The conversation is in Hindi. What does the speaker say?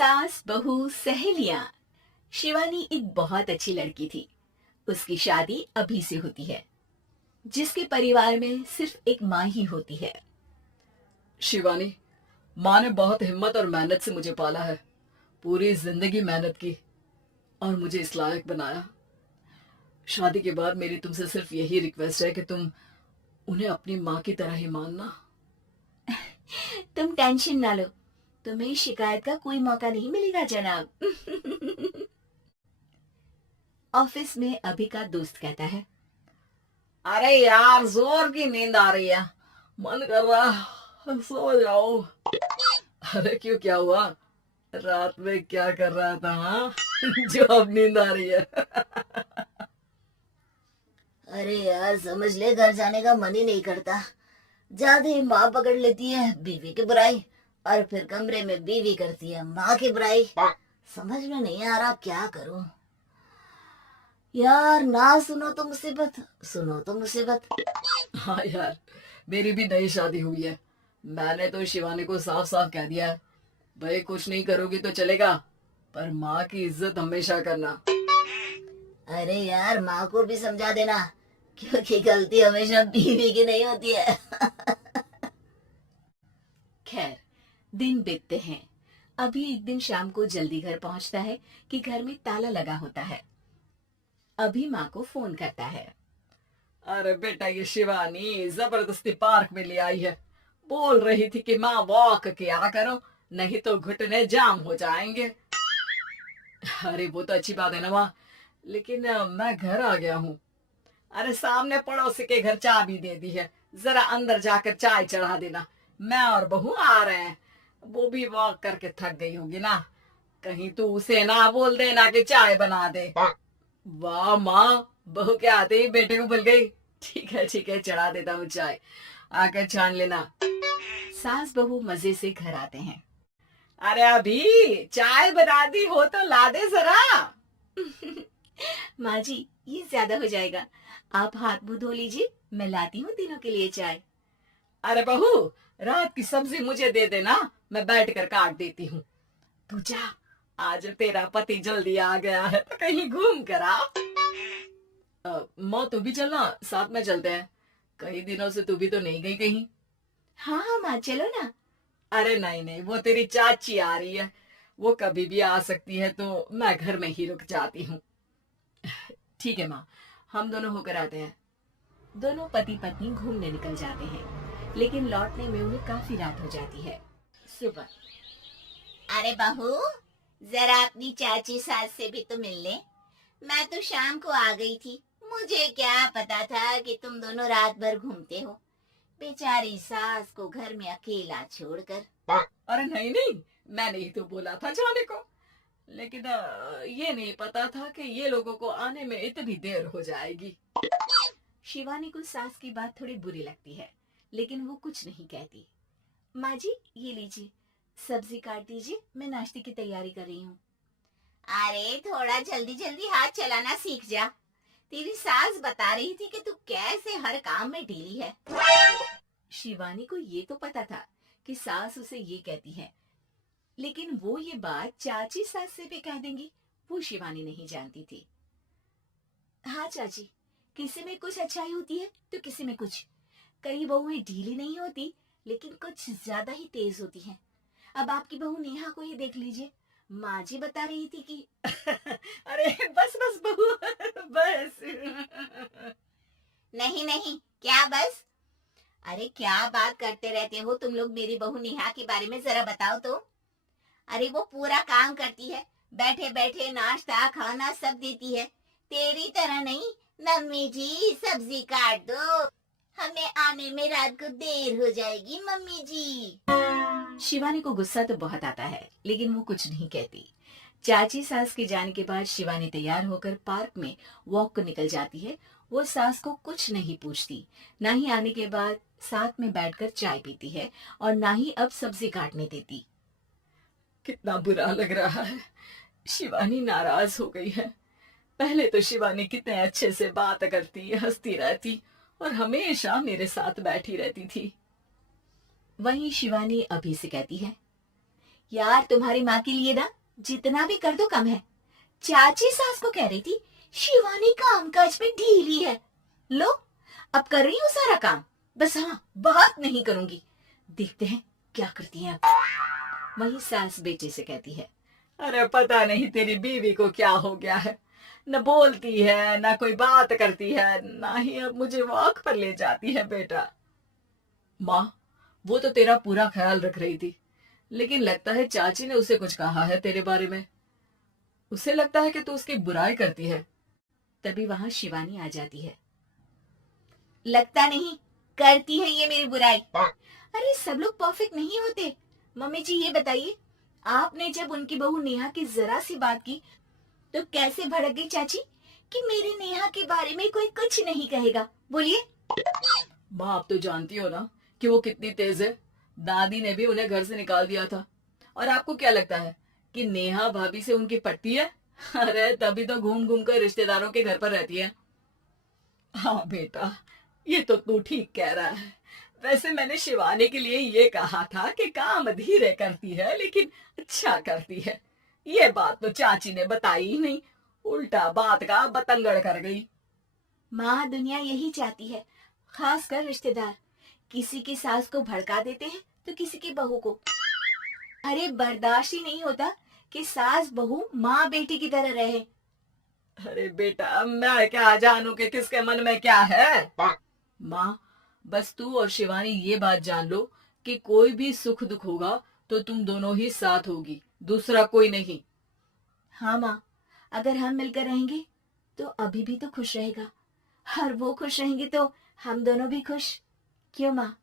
सास बहू सहेलियां। शिवानी एक बहुत अच्छी लड़की थी। उसकी शादी अभी से होती है, जिसके परिवार में सिर्फ एक माँ ही होती है। शिवानी, माँ ने बहुत हिम्मत और मेहनत से मुझे पाला है। पूरी जिंदगी मेहनत की और मुझे इस लायक बनाया। शादी के बाद मेरी तुमसे सिर्फ यही रिक्वेस्ट है कि तुम उन्हें अपनी माँ की तरह ही मानना। तुम टेंशन ना लो, तुम्हें शिकायत का कोई मौका नहीं मिलेगा जनाब। ऑफिस में अभी का दोस्त कहता है, अरे यार, जोर की नींद आ रही है, मन कर रहा सो जाओ। अरे क्यों, क्या हुआ? रात में क्या कर रहा था? हाँ? जो अब नींद आ रही है। अरे यार, समझ ले, घर जाने का मन ही नहीं करता। जाते ही माँ पकड़ लेती है बीवी की बुराई, और फिर कमरे में बीवी करती है माँ की बुराई। समझ में नहीं आ रहा क्या करूं। यार, ना सुनो तो मुसीबत, सुनो तो मुसीबत। हाँ यार, मेरी भी नई शादी हुई है। मैंने तो शिवानी को साफ साफ कह दिया है, भाई कुछ नहीं करोगी तो चलेगा, पर माँ की इज्जत हमेशा करना। अरे यार, माँ को भी समझा देना, क्योंकि गलती हमेशा बीवी की नहीं होती है। खैर, दिन बीतते हैं। अभी एक दिन शाम को जल्दी घर पहुंचता है कि घर में ताला लगा होता है। अभी माँ को फोन करता है। अरे बेटा, ये शिवानी जबरदस्ती पार्क में ले आई है। बोल रही थी कि माँ वॉक किया करो, नहीं तो घुटने जाम हो जाएंगे। अरे वो तो अच्छी बात है ना माँ, लेकिन मैं घर आ गया हूँ। अरे सामने पड़ोसी के घर चाबी दे दी है, जरा अंदर जाकर चाय चढ़ा देना। मैं और बहू आ रहे हैं, वो भी वॉक करके थक गई होगी ना। कहीं तू उसे ना बोल देना कि चाय बना दे। वाह माँ, बहू के आते ही बेटे को भूल गई। ठीक है, चढ़ा देता हूँ चाय, आकर छान लेना। सास बहू मजे से घर आते हैं। अरे अभी चाय बना दी हो तो ला दे जरा। माँ जी, ये ज्यादा हो जाएगा, आप हाथ मुंह धो लीजिए, मैं लाती हूँ तीनों के लिए चाय। अरे बहू, रात की सब्जी मुझे दे देना, मैं बैठ कर काट देती हूँ। तू जा, आज तेरा पति जल्दी आ गया है तो कहीं घूम कर आ। माँ तू भी चलना, साथ में चलते हैं। कई दिनों से तू भी तो नहीं गई कहीं। हाँ हाँ माँ, चलो ना। अरे नहीं, वो तेरी चाची आ रही है, वो कभी भी आ सकती है, तो मैं घर में ही रुक जाती हूँ। ठीक है माँ, हम दोनों होकर आते हैं। दोनों पति पत्नी घूमने निकल जाते हैं, लेकिन लौटने में उन्हें काफी रात हो जाती है। सुबह, अरे बहू, जरा अपनी चाची सास से भी तो मिल ले। मैं तो शाम को आ गई थी, मुझे क्या पता था कि तुम दोनों रात भर घूमते हो, बेचारी सास को घर में अकेला छोड़कर। अरे नहीं, मैंने ही तो बोला था जाने को, लेकिन ये नहीं पता था कि ये लोगों को आने में इतनी देर हो जाएगी। शिवानी को सास की बात थोड़ी बुरी लगती है, लेकिन वो कुछ नहीं कहती। माँ जी, ये लीजिए, सब्जी काट दीजिए, मैं नाश्ते की तैयारी कर रही हूँ। अरे थोड़ा जल्दी जल्दी हाथ चलाना सीख जा। तेरी सास बता रही थी कि तू कैसे हर काम में ढीली है। शिवानी को ये तो पता था कि सास उसे ये कहती है, लेकिन वो ये बात चाची सास से भी कह देंगी, वो शिवानी नहीं जानती थी। हाँ चाची, किसी में कुछ अच्छाई होती है तो किसी में कुछ। कई बहुएं ढीली नहीं होती, लेकिन कुछ ज्यादा ही तेज होती हैं। अब आपकी बहू नेहा को ही देख लीजिए, माँ जी बता रही थी कि अरे बस बहू, बस। नहीं, क्या बस? अरे क्या बात करते रहते हो तुम लोग मेरी बहू नेहा के बारे में, जरा बताओ तो। अरे वो पूरा काम करती है, बैठे बैठे नाश्ता खाना सब देती है। तेरी तरह नहीं, मम्मी जी सब्जी काट दो, हमें आने में रात को देर हो जाएगी मम्मी जी। शिवानी को गुस्सा तो बहुत आता है, लेकिन वो कुछ नहीं कहती। चाची सास के जाने के बाद शिवानी तैयार होकर पार्क में वॉक को निकल जाती है। वो सास को कुछ नहीं पूछती, ना ही आने के बाद साथ में बैठकर चाय पीती है, और ना ही अब सब्जी काटने देती। कितना बुरा लग रहा है, शिवानी नाराज हो गई है। पहले तो शिवानी कितने अच्छे से बात करती, हंसती रहती और हमेशा मेरे साथ बैठी रहती थी। वहीं शिवानी अभी से कहती है, यार तुम्हारी माँ के लिए ना जितना भी कर दो कम है। चाची सास को कह रही थी शिवानी काम काज में ढीली है। लो अब कर रही हूँ सारा काम, बस हाँ बात नहीं करूंगी। देखते हैं क्या करती हैं अब। वही सास बेटे से कहती है, अरे पता नहीं तेरी बीवी को क्या हो गया है, न बोलती है न कोई बात करती है, ना ही अब मुझे वॉक पर ले जाती है बेटा। माँ, वो तो तेरा पूरा ख्याल रख रही थी, लेकिन लगता है चाची ने उसे कुछ कहा है तेरे बारे में। उसे लगता है कि तू उसकी बुराई करती है। तभी वहां शिवानी आ जाती है। लगता नहीं, करती है ये मेरी बुराई। अरे सब लोग परफेक्ट नहीं होते। मम्मी जी ये बताइए, आपने जब उनकी बहू नेहा की जरा सी बात की तो कैसे भड़क गई चाची कि मेरे नेहा के बारे में कोई कुछ नहीं कहेगा? बोलिए। माँ, आप तो जानती हो ना कि वो कितनी तेज है। दादी ने भी उन्हें घर से निकाल दिया था। और आपको क्या लगता है कि नेहा भाभी से उनकी पटती है? अरे तभी तो घूम घूम कर रिश्तेदारों के घर पर रहती है। हाँ बेटा, ये तो तू ठीक कह रहा है। वैसे मैंने शिवानी के लिए ये कहा था कि काम धीरे करती है लेकिन अच्छा करती है। ये बात तो चाची ने बताई ही नहीं, उल्टा बात का बतंगड़ कर गई। माँ, दुनिया यही चाहती है, खासकर रिश्तेदार। किसी की सास को भड़का देते हैं तो किसी की बहू को। अरे बर्दाश्त ही नहीं होता कि सास बहू माँ बेटी की तरह रहे। अरे बेटा, मैं क्या जानूं कि किसके मन में क्या है। माँ, बस तू और शिवानी ये बात जान लो कि कोई भी सुख दुख होगा तो तुम दोनों ही साथ होगी, दूसरा कोई नहीं। हाँ माँ, अगर हम मिलकर रहेंगे तो अभी भी तो खुश रहेगा, और वो खुश रहेंगे तो हम दोनों भी खुश। क्यों माँ?